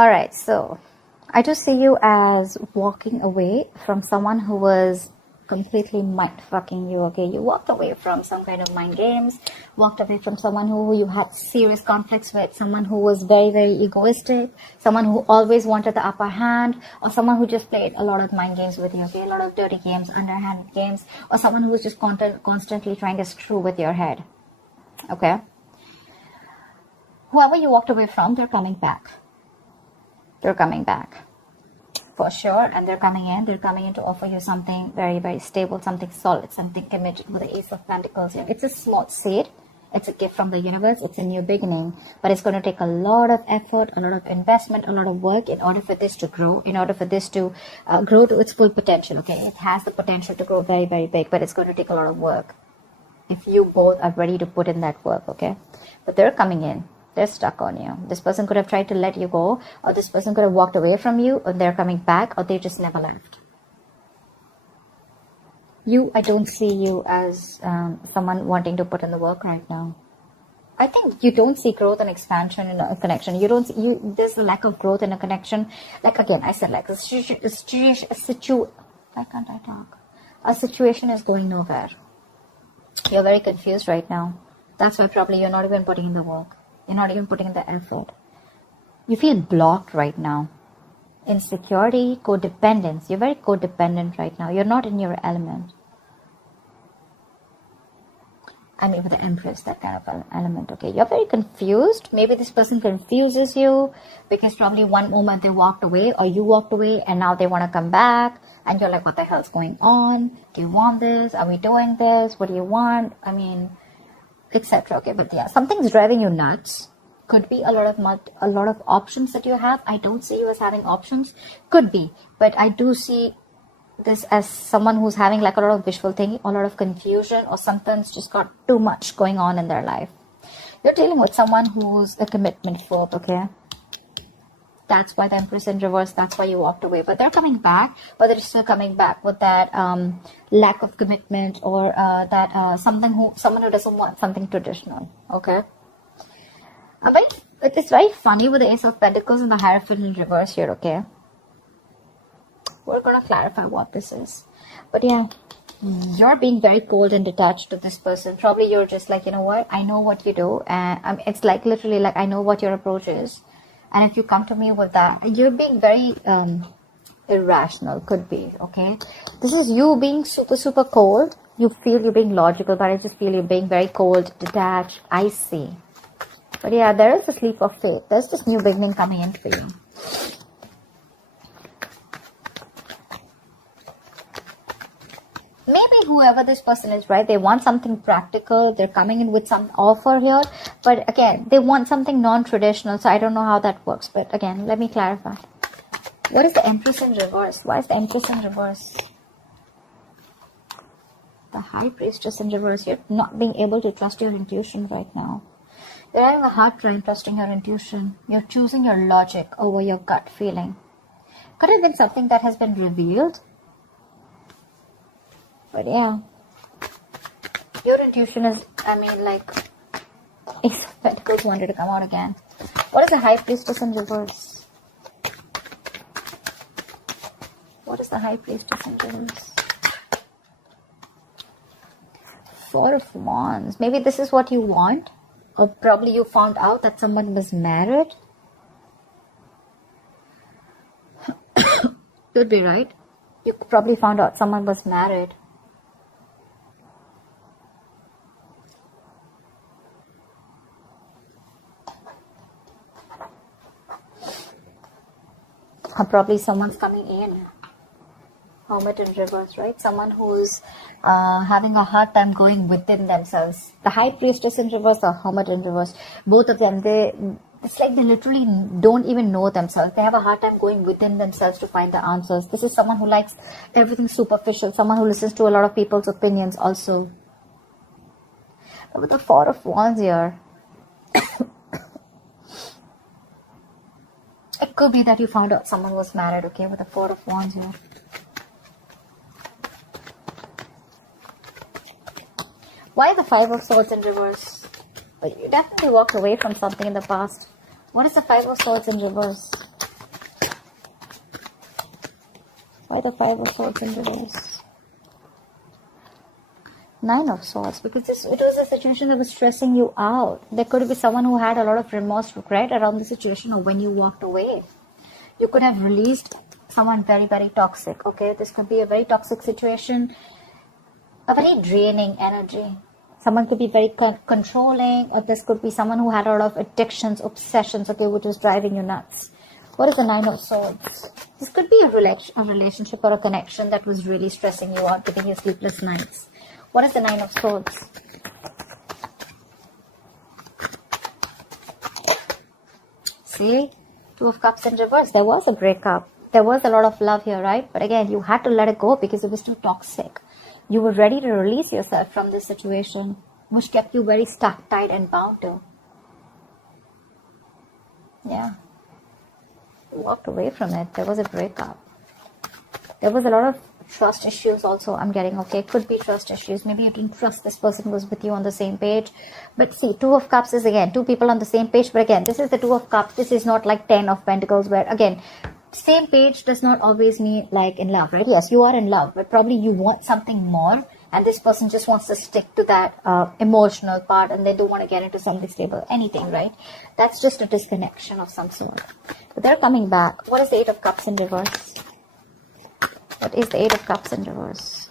All right, so I just see you as walking away from someone who was completely mind fucking you. Okay, you walked away from some kind of mind games, walked away from someone who you had serious conflicts with, someone who was very, very egoistic, someone who always wanted the upper hand, or someone who just played a lot of mind games with you. Okay, a lot of dirty games, underhand games, or someone who was just constantly trying to screw with your head. Okay, whoever you walked away from, they're coming back. They're coming back for sure, and they're coming in to offer you something very, very stable, something solid, something committed. With the Ace of Pentacles here, it's a small seed, it's a gift from the universe, it's a new beginning, but it's going to take a lot of effort, a lot of investment, a lot of work in order for this to grow, in order for this to grow to its full potential. Okay, it has the potential to grow very, very big, but it's going to take a lot of work if you both are ready to put in that work. Okay, but they're coming in. They're stuck on you. This person could have tried to let you go, or this person could have walked away from you, or they're coming back, or they just never left. I don't see you as someone wanting to put in the work right now. I think you don't see growth and expansion in a connection. There's a lack of growth in a connection. Like again, I said, like a situation is going nowhere. You're very confused right now. That's why probably you're not even putting in the work. You're not even putting in the effort. You feel blocked right now. Insecurity, codependence. You're very codependent right now. You're not in your element. I mean, with the Empress, that kind of element. Okay, you're very confused. Maybe this person confuses you because probably one moment they walked away, or you walked away, and now they want to come back, and you're like, what the hell's going on? Do you want this? Are we doing this? What do you want? I mean, etc. Okay, but yeah, something's driving you nuts. Could be a lot of options that you have. I don't see you as having options. Could be, but I do see this as someone who's having like a lot of wishful thinking, a lot of confusion, or something's just got too much going on in their life. You're dealing with someone who's a commitment phobe. Okay, that's why the Empress in reverse. That's why you walked away. But they're coming back, but they're still coming back with that lack of commitment, or someone who doesn't want something traditional. Okay, but it's very funny with the Ace of Pentacles and the Hierophant in reverse here. Okay, we're gonna clarify what this is. But yeah, you're being very cold and detached to this person. Probably you're just like, you know what? I know what you do, and it's like literally like I know what your approach is. And if you come to me with that, you're being very irrational, could be, okay? This is you being super, super cold. You feel you're being logical, but I just feel you're being very cold, detached, icy. But yeah, there is this leap of faith. There's this new beginning coming in for you. Maybe whoever this person is, right, they want something practical. They're coming in with some offer here. But again, they want something non-traditional. So I don't know how that works. But again, let me clarify. What is the Empress in reverse? Why is the Empress in reverse? The High Priestess in reverse. You're not being able to trust your intuition right now. You're having a hard time trusting your intuition. You're choosing your logic over your gut feeling. Could have been something that has been revealed. But yeah, your intuition is, I mean, like, Ace of Pentacles wanted to come out again. What is the High Priestess in reverse? What is the High Priestess in reverse? Four of Wands. Maybe this is what you want. Or probably you found out that someone was married. Could be, right? You probably found out someone was married. Probably someone's coming in. Hermit in reverse, right? Someone who's having a hard time going within themselves. The High Priestess in reverse or Hermit in reverse. Both of them, it's like they literally don't even know themselves. They have a hard time going within themselves to find the answers. This is someone who likes everything superficial. Someone who listens to a lot of people's opinions also. But with the Four of Wands here, it could be that you found out someone was married, okay, with the Four of Wands here. Why the Five of Swords in reverse? But you definitely walked away from something in the past. What is the Five of Swords in reverse? Why the Five of Swords in reverse? Nine of Swords, because it was a situation that was stressing you out. There could be someone who had a lot of remorse, regret around the situation or when you walked away. You could have released someone very, very toxic, okay? This could be a very toxic situation, a very draining energy. Someone could be very controlling, or this could be someone who had a lot of addictions, obsessions, okay, which is driving you nuts. What is the Nine of Swords? This could be a relationship or a connection that was really stressing you out, giving you sleepless nights. What is the Nine of Swords? See? Two of Cups in reverse. There was a breakup. There was a lot of love here, right? But again, you had to let it go because it was too toxic. You were ready to release yourself from this situation, which kept you very stuck, tight, and bound to. Yeah. You walked away from it. There was a breakup. There was a lot of trust issues also, I'm getting, okay? Could be trust issues. Maybe you didn't trust this person who was with you on the same page. But see, Two of Cups is, again, two people on the same page. But again, this is the Two of Cups. This is not like 10 of Pentacles where, again, same page does not always mean like in love, right? Yes, you are in love, but probably you want something more. And this person just wants to stick to that emotional part and they don't want to get into something stable, anything, right? That's just a disconnection of some sort. But they're coming back. What is the Eight of Cups in reverse? What is the Eight of Cups in reverse?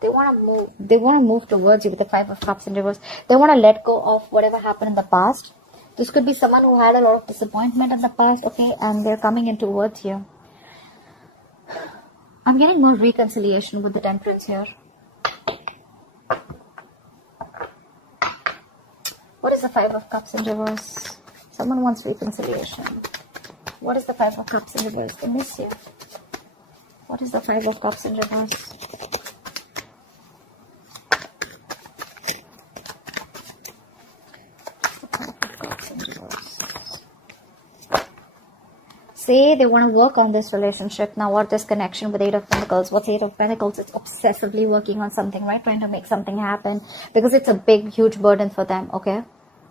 They want to move. They want to move towards you with the Five of Cups in reverse. They want to let go of whatever happened in the past. This could be someone who had a lot of disappointment in the past, okay? And they're coming in towards you. I'm getting more reconciliation with the Temperance here. What is the Five of Cups in reverse? Someone wants reconciliation. What is the Five of Cups in reverse? They miss you. What is the Five of Cups in reverse? Say they want to work on this relationship now, or this connection with Eight of Pentacles. What's Eight of Pentacles? It's obsessively working on something, right? Trying to make something happen because it's a big, huge burden for them, okay?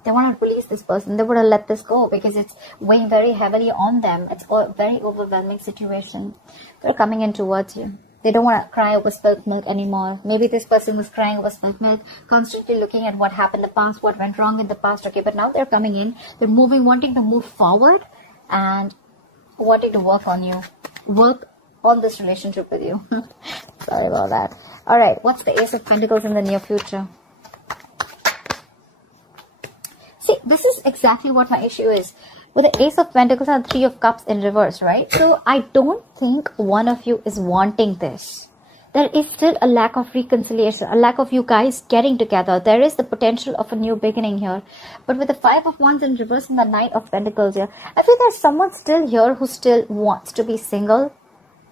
They want to release this person. They want to let this go because it's weighing very heavily on them. It's a very overwhelming situation. They're coming in towards you. They don't want to cry over spilt milk anymore. Maybe this person was crying over spilt milk, constantly looking at what happened in the past, what went wrong in the past, okay? But now they're coming in. They're moving, wanting to move forward and wanting to work on you. Work on this relationship with you. Sorry about that. All right. What's the Ace of Pentacles in the near future? See, this is exactly what my issue is. With the Ace of Pentacles and Three of Cups in reverse, right? So I don't think one of you is wanting this. There is still a lack of reconciliation, a lack of you guys getting together. There is the potential of a new beginning here. But with the Five of Wands in reverse and the Knight of Pentacles here, I feel there's someone still here who still wants to be single,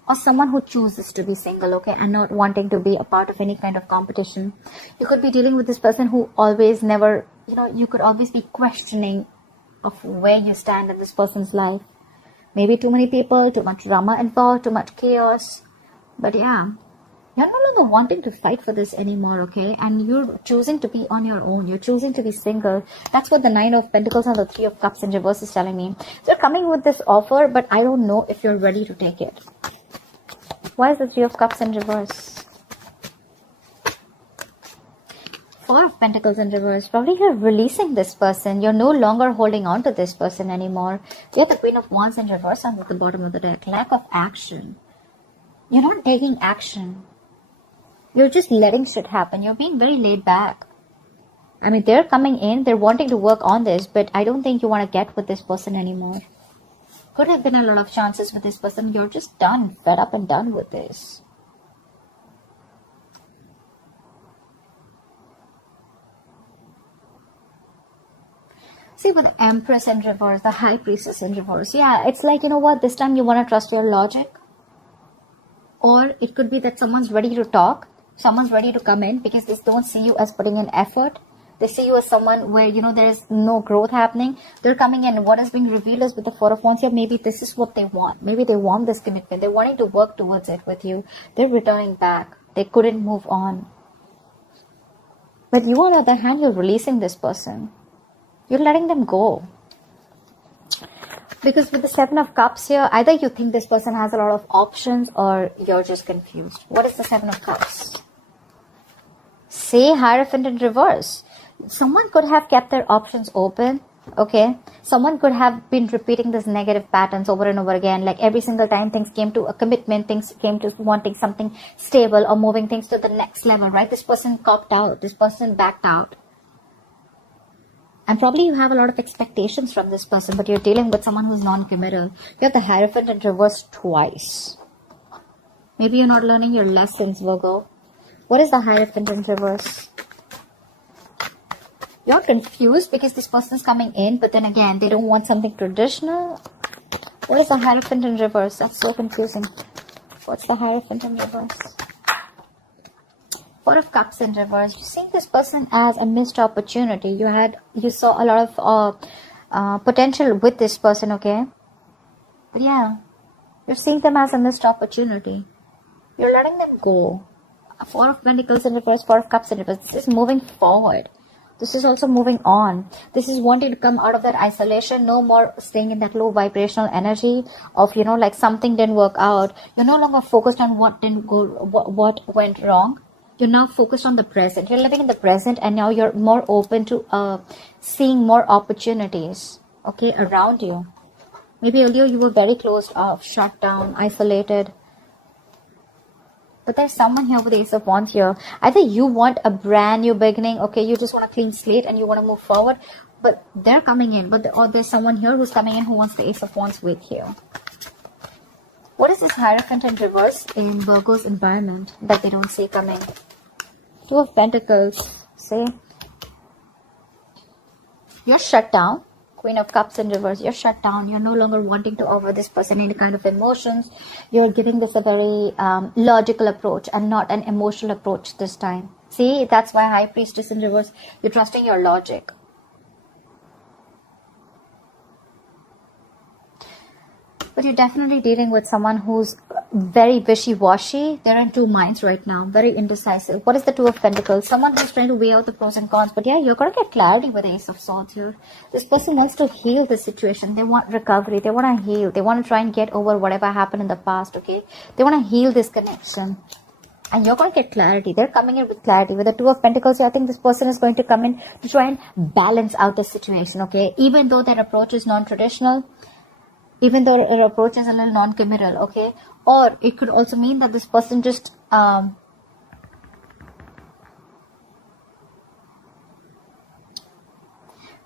or someone who chooses to be single, okay, and not wanting to be a part of any kind of competition. You could be dealing with this person who always never, you could always be questioning of where you stand in this person's life. Maybe too many people, too much drama involved, too much chaos. But yeah, you're no longer wanting to fight for this anymore, okay? And you're choosing to be on your own. You're choosing to be single. That's what the Nine of Pentacles and the Three of Cups in reverse is telling me. So you're coming with this offer, but I don't know if you're ready to take it. Why is the Three of Cups in reverse? Four of Pentacles in reverse. Probably you're releasing this person. You're no longer holding on to this person anymore. We have the Queen of Wands in reverse and at the bottom of the deck. Lack of action. You're not taking action. You're just letting shit happen. You're being very laid back. I mean, they're coming in. They're wanting to work on this. But I don't think you want to get with this person anymore. Could have been a lot of chances with this person. You're just done. Fed up and done with this. See, with the Empress in reverse, the High Priestess in reverse. Yeah, it's like, you know what? This time you want to trust your logic. Or it could be that someone's ready to talk. Someone's ready to come in because they don't see you as putting in effort. They see you as someone where, there's no growth happening. They're coming in. What is being revealed is with the Four of Wands here, maybe this is what they want. Maybe they want this commitment. They're wanting to work towards it with you. They're returning back. They couldn't move on. But you, on the other hand, you're releasing this person. You're letting them go. Because with the Seven of Cups here, either you think this person has a lot of options or you're just confused. What is the Seven of Cups? Say Hierophant in reverse. Someone could have kept their options open. Okay, someone could have been repeating this negative patterns over and over again. Like every single time things came to a commitment, things came to wanting something stable or moving things to the next level, right? This person copped out. This person backed out. And probably you have a lot of expectations from this person, but you're dealing with someone who's non-committal. You have the Hierophant in reverse twice. Maybe you're not learning your lessons, Virgo. What is the Hierophant in reverse? You're confused because this person's coming in, but then again, they don't want something traditional. What is the Hierophant in reverse? That's so confusing. What's the Hierophant in reverse? Four of Cups in reverse. You're seeing this person as a missed opportunity. You saw a lot of potential with this person, okay? But yeah, you're seeing them as a missed opportunity. You're letting them go. Four of Pentacles in reverse, Four of Cups in reverse. This is moving forward. This is also moving on. This is wanting to come out of that isolation. No more staying in that low vibrational energy of, like something didn't work out. You're no longer focused on what didn't go, what went wrong. You're now focused on the present. You're living in the present, and now you're more open to seeing more opportunities, okay, around you. Maybe earlier you were very closed off, shut down, isolated. But there's someone here with the Ace of Wands here. Either you want a brand new beginning, okay, you just want a clean slate and you want to move forward. But they're coming in. Or there's someone here who's coming in who wants the Ace of Wands with you. What is this Hierophant in reverse in Virgo's environment that they don't see coming? Two of Pentacles. Say, you're shut down. Queen of Cups in reverse. You're shut down. You're no longer wanting to offer this person any kind of emotions. You're giving this a very logical approach and not an emotional approach this time. See, that's why High Priestess in reverse. You're trusting your logic. But you're definitely dealing with someone who's very wishy-washy. They're in two minds right now. Very indecisive. What is the Two of Pentacles? Someone who's trying to weigh out the pros and cons. But yeah, you're going to get clarity with the Ace of Swords here. This person wants to heal the situation. They want recovery. They want to heal. They want to try and get over whatever happened in the past, okay? They want to heal this connection. And you're going to get clarity. They're coming in with clarity. With the Two of Pentacles, I think this person is going to come in to try and balance out the situation, okay? Even though their approach is non-traditional, even though her approach is a little non-committal, okay? Or it could also mean that this person just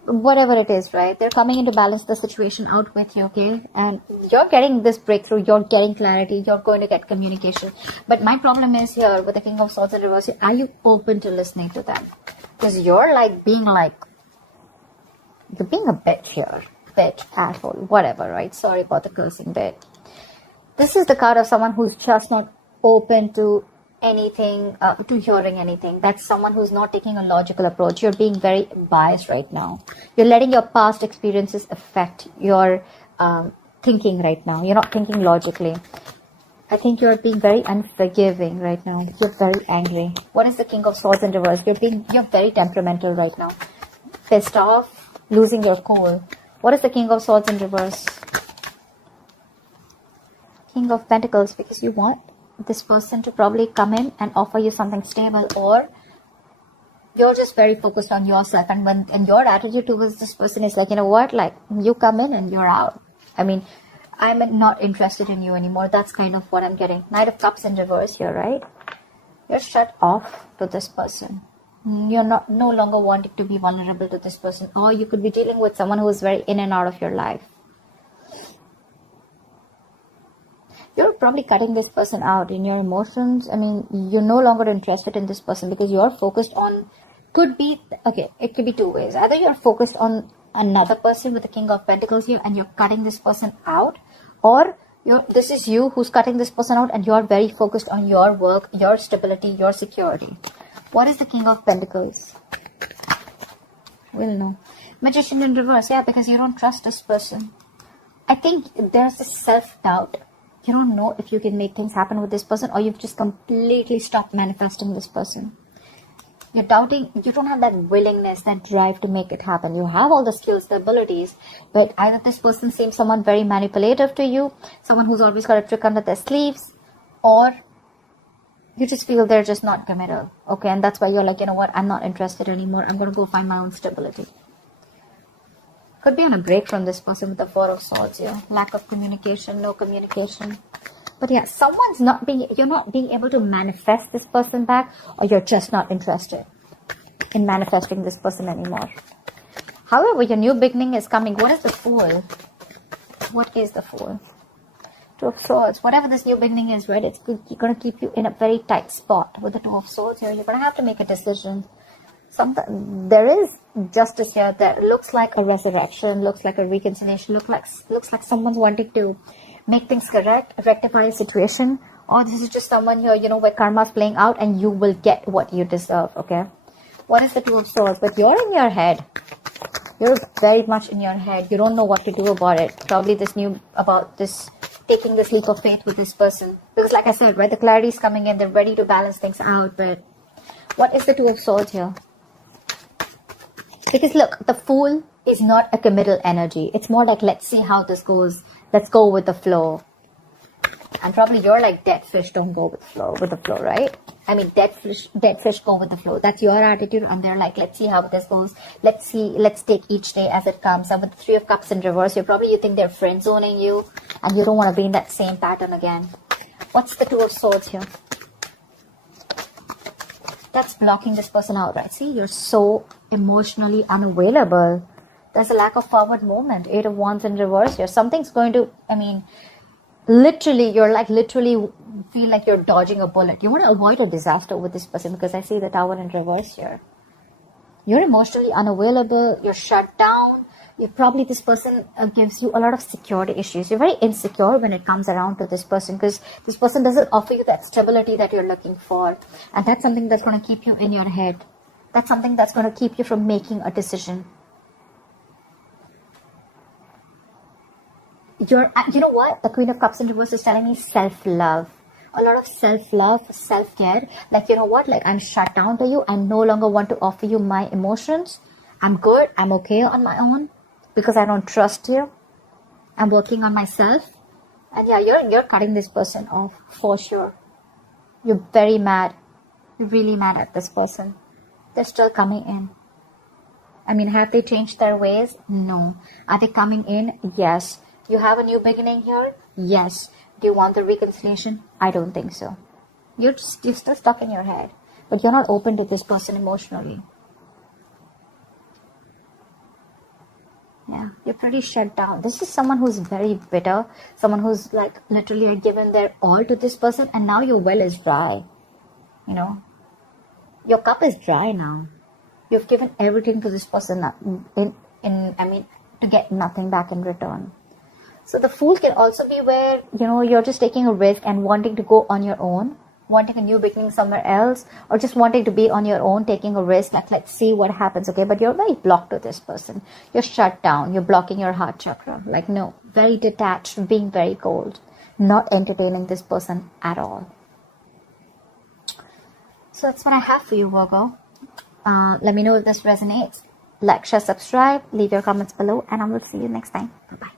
whatever it is, right? They're coming in to balance the situation out with you, okay? And you're getting this breakthrough, you're getting clarity, you're going to get communication. But my problem is here with the King of Swords in reverse, are you open to listening to them? Because you're being a bitch here. Bitch, asshole, whatever, right? Sorry about the cursing bit. This is the card of someone who's just not open to anything, to hearing anything. That's someone who's not taking a logical approach. You're being very biased right now. You're letting your past experiences affect your thinking right now. You're not thinking logically. I think you're being very unforgiving right now. You're very angry. What is the King of Swords in reverse? You're very temperamental right now. Pissed off, losing your cool. What is the King of Swords in reverse? King of Pentacles, because you want this person to probably come in and offer you something stable, or you're just very focused on yourself, and your attitude towards this person is like, you know what, you come in and you're out. I mean, I'm not interested in you anymore. That's kind of what I'm getting. Knight of Cups in reverse here, right? You're shut off to this person. You're no longer wanting to be vulnerable to this person, or you could be dealing with someone who is very in and out of your life. You're probably cutting this person out in your emotions. I mean, you're no longer interested in this person because you're focused on, it could be two ways. Either you're focused on another person with the King of Pentacles here and you're cutting this person out, or this is you who's cutting this person out and you're very focused on your work, your stability, your security. What is the King of Pentacles? We'll know. Magician in reverse. Yeah, because you don't trust this person. I think there's this self-doubt. You don't know if you can make things happen with this person, or you've just completely stopped manifesting this person. You're doubting, you don't have that willingness, that drive to make it happen. You have all the skills, the abilities, but either this person seems someone very manipulative to you, someone who's always got a trick under their sleeves, or you just feel they're just not committed. Okay, and that's why you're like, you know what, I'm not interested anymore. I'm going to go find my own stability. Could be on a break from this person with the Four of Swords here. Lack of communication, no communication. But yeah, you're not being able to manifest this person back, or you're just not interested in manifesting this person anymore. However, your new beginning is coming. What is the Fool? What is the Fool? Two of Swords. Whatever this new beginning is, right? It's going to keep you in a very tight spot with the Two of Swords here. You're going to have to make a decision. There is justice here. That looks like a resurrection, looks like a reconciliation, looks like someone's wanting to make things correct, rectify a situation, or this is just someone here, you know, where karma's playing out and you will get what you deserve. Okay, what is the Two of Swords? But you're in your head. You're very much in your head. You don't know what to do about it. Probably taking this leap of faith with this person, because like I said, right, the clarity is coming in. They're ready to balance things out. But what is the Two of Swords here? Because look, the Fool is not a committal energy. It's more like, let's see how this goes. Let's go with the flow. And probably you're like, dead fish don't go with the flow, right? I mean, dead fish go with the flow. That's your attitude. And they're like, let's see how this goes. Let's take each day as it comes. And with the Three of Cups in reverse, you think they're friend zoning you, and you don't want to be in that same pattern again. What's the Two of Swords here? That's blocking this person out, right? See, you're so emotionally unavailable. There's a lack of forward movement. Eight of Wands in reverse here. Something's going to, I mean, literally feel like you're dodging a bullet. You want to avoid a disaster with this person, because I see the Tower in reverse here. You're emotionally unavailable. You're shut down. This person gives you a lot of security issues. You're very insecure when it comes around to this person, because this person doesn't offer you that stability that you're looking for. And that's something that's going to keep you in your head. That's something that's going to keep you from making a decision. You know what? The Queen of Cups in reverse is telling me self-love. A lot of self-love, self-care. Like, you know what? Like, I'm shut down to you. I no longer want to offer you my emotions. I'm good. I'm okay on my own, because I don't trust you. I'm working on myself. And yeah, you're cutting this person off for sure. You're very mad. You're really mad at this person. They're still coming in. I mean, have they changed their ways? No. Are they coming in? Yes. You have a new beginning here? Yes. Do you want the reconciliation? I don't think so. You're still stuck in your head. But you're not open to this person emotionally. Yeah, you're pretty shut down. This is someone who's very bitter. Someone who's like literally given their all to this person, and now your well is dry. You know, your cup is dry now. You've given everything to this person to get nothing back in return. So the Fool can also be where, you know, you're just taking a risk and wanting to go on your own, wanting a new beginning somewhere else, or just wanting to be on your own, taking a risk, like, let's see what happens, okay? But you're very blocked to this person. You're shut down. You're blocking your heart chakra. Like, no, very detached, being very cold, not entertaining this person at all. So that's what I have for you, Virgo. Let me know if this resonates. Like, share, subscribe, leave your comments below, and I will see you next time. Bye-bye.